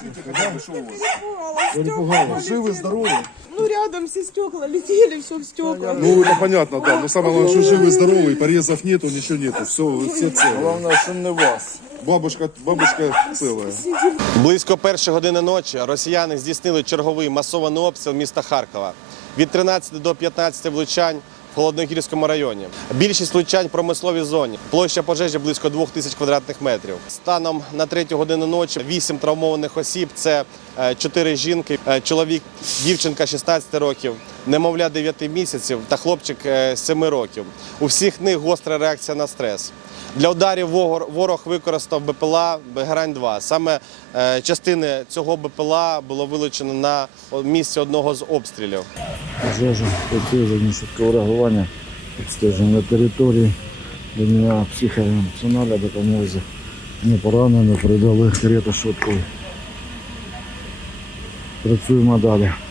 Что у вас? Живы, здоровы? Ну, рядом все стекла летели, все в стекла. Ну, это понятно, да. Но самое главное, что живы, здоровы, порезов нету, ничего нету. Все целые. Головне, що не вас. Бабушка целая. Близько 1 години ночі росіяни здійснили черговий масований обстріл міста Харкова. Від 13 до 15 влучань в Холодногірському районі. Більшість влучань в промисловій зоні. Площа пожежі близько 2000 квадратних метрів. Станом на 3 годину ночі 8 травмованих осіб. Це 4 жінки, чоловік, дівчинка 16 років, немовля 9 місяців та хлопчик 7 років. У всіх них гостра реакція на стрес. Для ударів ворог використав БПЛА «Герань-2». Саме частини цього БПЛА було вилучено на місці одного з обстрілів. Пожежа, підтвердження швидкого реагування, підстеження на території, до мене психоемоціональна допомозі, не поранені, передали карету швидкої. Працюємо далі.